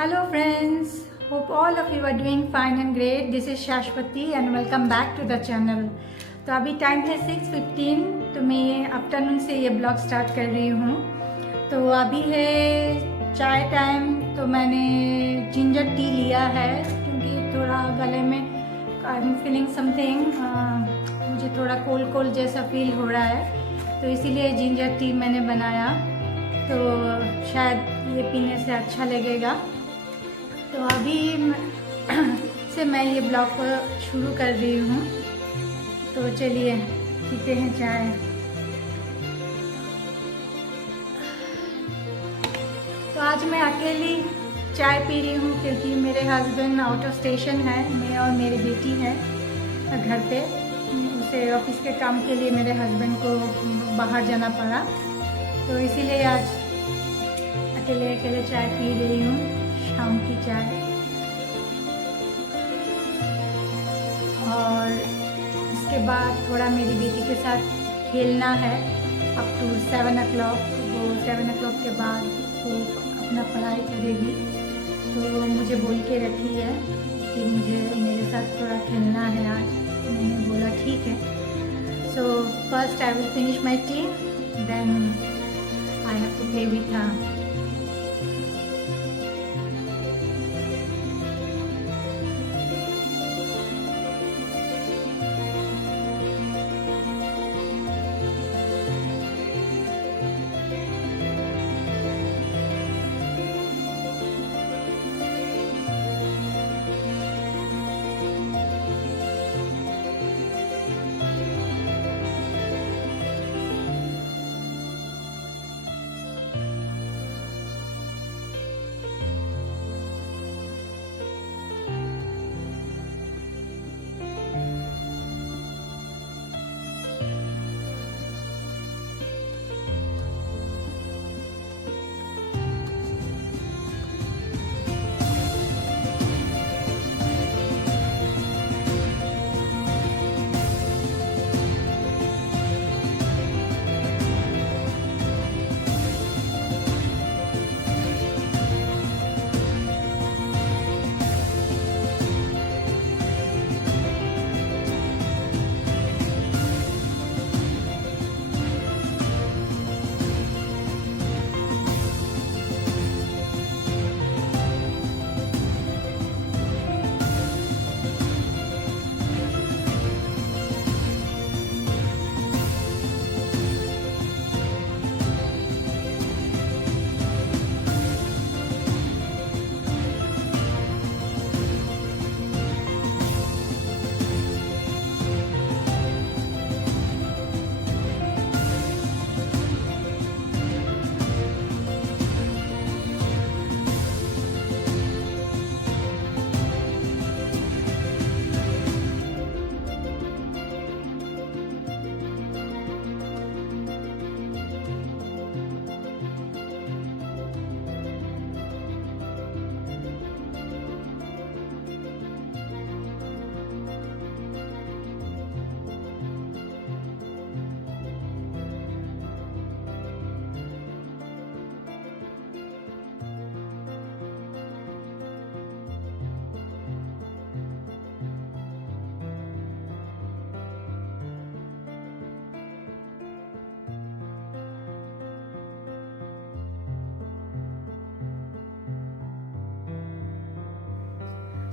Hello friends, hope all of you are doing fine and great. This is Shashwati and welcome back to the channel. तो अभी time है 6:15, तो मैं afternoon से ये blog start कर रही हूँ। तो अभी है चाय टाइम, तो मैंने जिंजर टी लिया है क्योंकि थोड़ा गले में आई एम फीलिंग समथिंग, मुझे थोड़ा कोल्ड कोल्ड जैसा फील हो रहा है, तो इसीलिए जिंजर टी मैंने बनाया। तो शायद ये पीने से अच्छा लगेगा। तो अभी से मैं ये ब्लॉग को शुरू कर रही हूँ। तो चलिए पीते हैं चाय। तो आज मैं अकेली चाय पी रही हूँ क्योंकि मेरे हस्बैंड आउट ऑफ स्टेशन है। मैं और मेरी बेटी है घर पे, उसे ऑफिस के काम के लिए मेरे हस्बैंड को बाहर जाना पड़ा, तो इसीलिए आज अकेले अकेले चाय पी रही हूँ, शाम की चाय। और इसके बाद थोड़ा मेरी बेटी के साथ खेलना है अप टू 7 o'clock। वो 7 o'clock के बाद वो अपना पढ़ाई करेगी, तो मुझे बोल के रखी है कि मुझे मेरे साथ थोड़ा खेलना है आज। मैंने बोला ठीक है। So first I will finish my tea, then I have to play with her.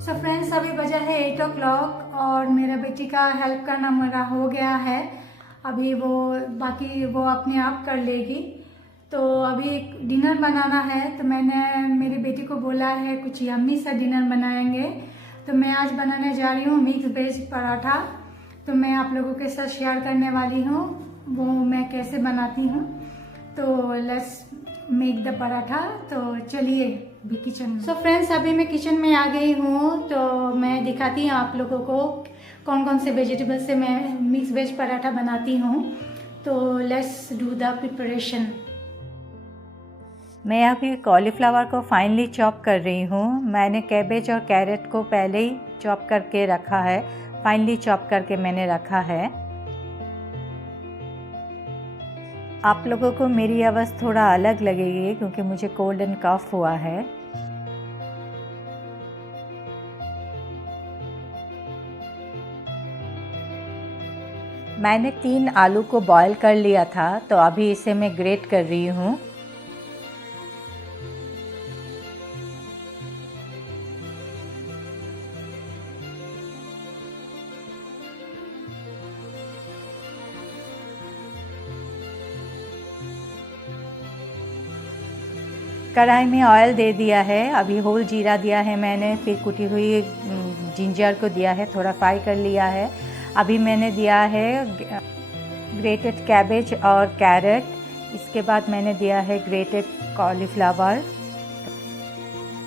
So friends, अभी बजा है 8 o'clock और मेरा बेटी का हेल्प करना मेरा हो गया है। अभी वो बाकी वो अपने आप कर लेगी। तो अभी डिनर बनाना है, तो मैंने मेरी बेटी को बोला है कुछ यम्मी सा डिनर बनाएंगे। तो मैं आज बनाने जा रही हूँ मिक्स वेज पराठा। तो मैं आप लोगों के साथ शेयर करने वाली हूँ वो मैं कैसे बनाती हूँ। तो लेट्स मेक द पराठा। तो चलिए भी किचन में। सो फ्रेंड्स, अभी मैं किचन में आ गई हूँ। तो मैं दिखाती हूँ आप लोगों को कौन कौन से वेजिटेबल से मैं मिक्स वेज पराठा बनाती हूँ। तो लेट्स डू द प्रिपरेशन। मैं अभी कॉलीफ्लावर को फाइनली चॉप कर रही हूँ। मैंने कैबेज और कैरेट को पहले ही चॉप करके रखा है, फाइनली चॉप करके मैंने रखा है। आप लोगों को मेरी आवाज़ थोड़ा अलग लगेगी क्योंकि मुझे कोल्ड एंड कफ हुआ है। मैंने 3 आलू को बॉईल कर लिया था, तो अभी इसे मैं ग्रेट कर रही हूँ। कढ़ाई में ऑयल दे दिया है, अभी होल जीरा दिया है मैंने, फिर कुटी हुई जिंजर को दिया है, थोड़ा फ्राई कर लिया है। अभी मैंने दिया है ग्रेटेड कैबेज और कैरेट, इसके बाद मैंने दिया है ग्रेटेड कॉलीफ्लावर।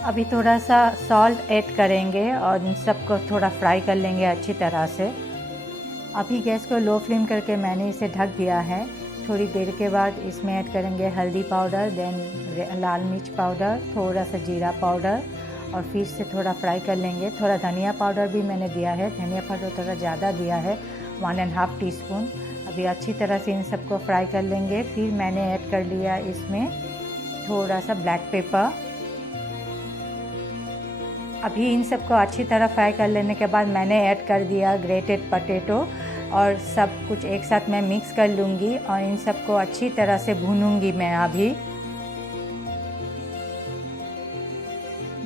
अभी थोड़ा सा सॉल्ट ऐड करेंगे और इन सबको थोड़ा फ्राई कर लेंगे अच्छी तरह से। अभी गैस को लो फ्लेम करके मैंने इसे ढक दिया है। थोड़ी देर के बाद इसमें ऐड करेंगे हल्दी पाउडर, देन लाल मिर्च पाउडर, थोड़ा सा जीरा पाउडर और फिर से थोड़ा फ्राई कर लेंगे। थोड़ा धनिया पाउडर भी मैंने दिया है, धनिया पाउडर थोड़ा ज़्यादा दिया है, 1.5 टीस्पून। अभी अच्छी तरह से इन सबको फ्राई कर लेंगे। फिर मैंने ऐड कर लिया इसमें थोड़ा सा ब्लैक पेपर। अभी इन सबको अच्छी तरह फ्राई कर लेने के बाद मैंने ऐड कर दिया ग्रेटेड पोटैटो और सब कुछ एक साथ मैं मिक्स कर लूँगी और इन सबको अच्छी तरह से भूनूंगी मैं। अभी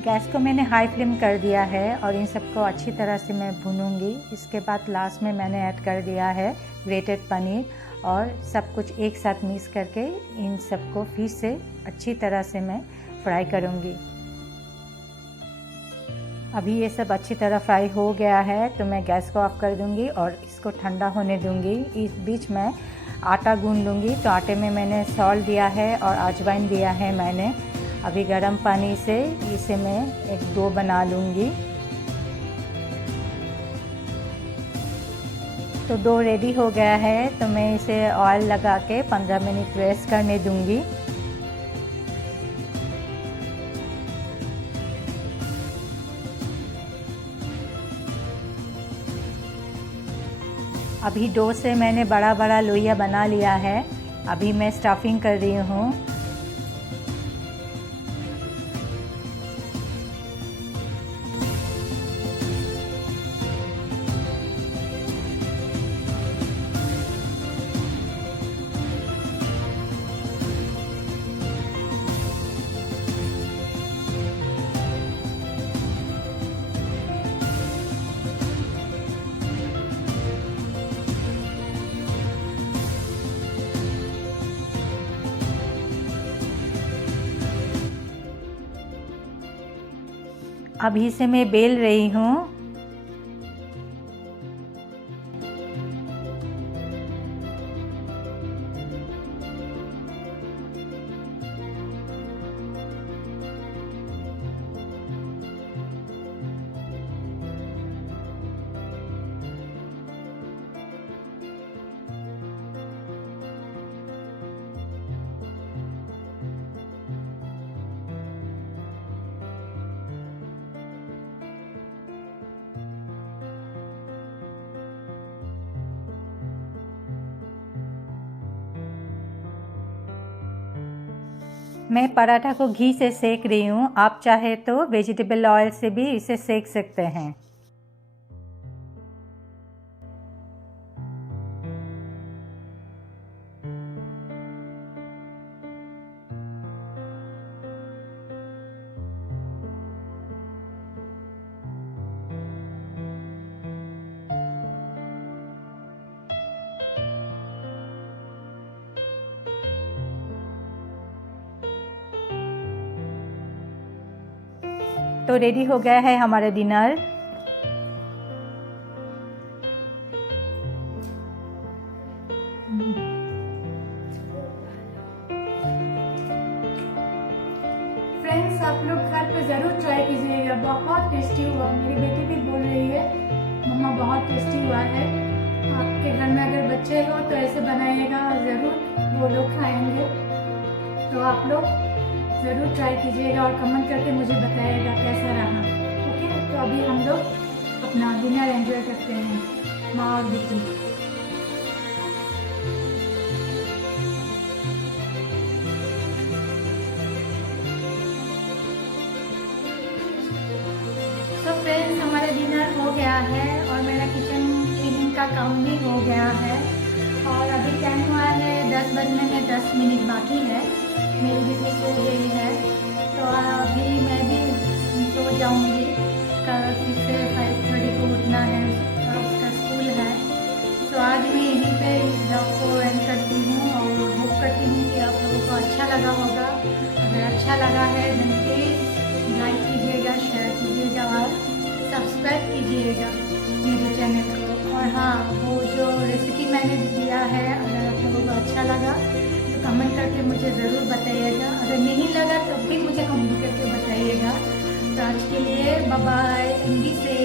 गैस को मैंने हाई फ्लेम कर दिया है और इन सबको अच्छी तरह से मैं भूनूंगी। इसके बाद लास्ट में मैंने ऐड कर दिया है ग्रेटेड पनीर और सब कुछ एक साथ मिक्स करके इन सबको फिर से अच्छी तरह से मैं फ्राई करूँगी। अभी ये सब अच्छी तरह फ्राई हो गया है, तो मैं गैस को ऑफ कर दूंगी और इसको ठंडा होने दूंगी। इस बीच मैं आटा गूंद लूँगी। तो आटे में मैंने सॉल्ट दिया है और अजवाइन दिया है मैंने। अभी गर्म पानी से इसे मैं एक डो बना लूँगी। तो डो रेडी हो गया है, तो मैं इसे ऑयल लगा के 15 मिनट रेस्ट करने दूँगी। अभी डो से मैंने बड़ा बड़ा लोइया बना लिया है। अभी मैं स्टफिंग कर रही हूँ। अभी से मैं बेल रही हूँ। मैं पराठा को घी से सेक रही हूँ। आप चाहे तो वेजिटेबल ऑयल से भी इसे सेक सकते हैं। तो रेडी हो गया है हमारा डिनर। टेस्टी हुआ। मेरी बेटी भी बोल रही है मम्मा बहुत टेस्टी हुआ है। आपके घर में अगर बच्चे हो तो ऐसे बनाइएगा, ज़रूर वो लोग खाएंगे। तो आप लोग ज़रूर ट्राई कीजिएगा और कमेंट करके मुझे बताइएगा कैसा रहा। ओके, तो अभी हम लोग अपना डिनर एंजॉय करते हैं, माँ और बेटी। तो फ्रेंड्स, हमारा डिनर हो गया है और मेरा किचन क्लीनिंग का काम भी हो गया है। और अभी टाइम हुआ है 10 बजने में 10 मिनट बाकी है। मेरी बेटी सो गई है, तो अभी मैं भी सो जाऊंगी। कल फिर से 5:30 को उठना है और उसका स्कूल है। तो आज मैं यहीं पे इस ब्लॉग को एंड करती हूँ और होप करती हूँ कि आप लोगों को अच्छा लगा होगा। अगर अच्छा लगा है तो प्लीज़ लाइक कीजिएगा, शेयर कीजिएगा और सब्सक्राइब कीजिएगा मेरे चैनल को। और हाँ, वो जो रेसिपी मैंने दिया है, अगर आप लोगों को अच्छा लगा तो कमेंट करके मुझे ज़रूर बताइएगा। अगर नहीं लगा तब भी मुझे कमेंट करके बताइएगा। तो आज के लिए बाय बाय, एमडी से।